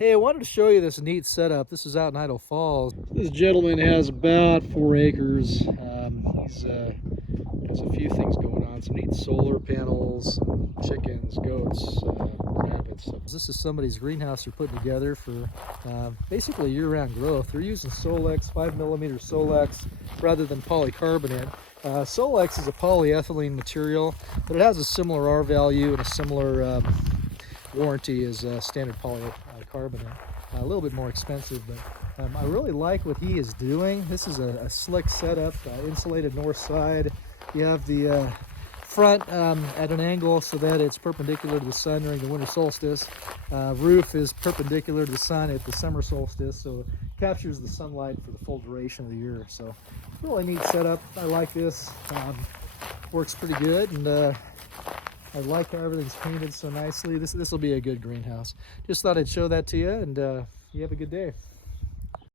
Hey, I wanted to show you this neat setup. This is out in Idaho Falls. This gentleman has about 4 acres. He's has a few things going on. Some neat solar panels, chickens, goats, rabbits. So this is somebody's greenhouse they're putting together for basically year-round growth. They're using Solex, 5mm Solex, rather than polycarbonate. Solex is a polyethylene material, but it has a similar R value and a similar warranty as standard polycarbonate. A little bit more expensive, but I really like what he is doing. This is a slick setup, insulated north side. You have the front at an angle so that it's perpendicular to the sun during the winter solstice. Roof is perpendicular to the sun at the summer solstice, so it captures the sunlight for the full duration of the year. So really neat setup. I like this. Works pretty good, and I like how everything's painted so nicely. This will be a good greenhouse. Just thought I'd show that to you, and you have a good day.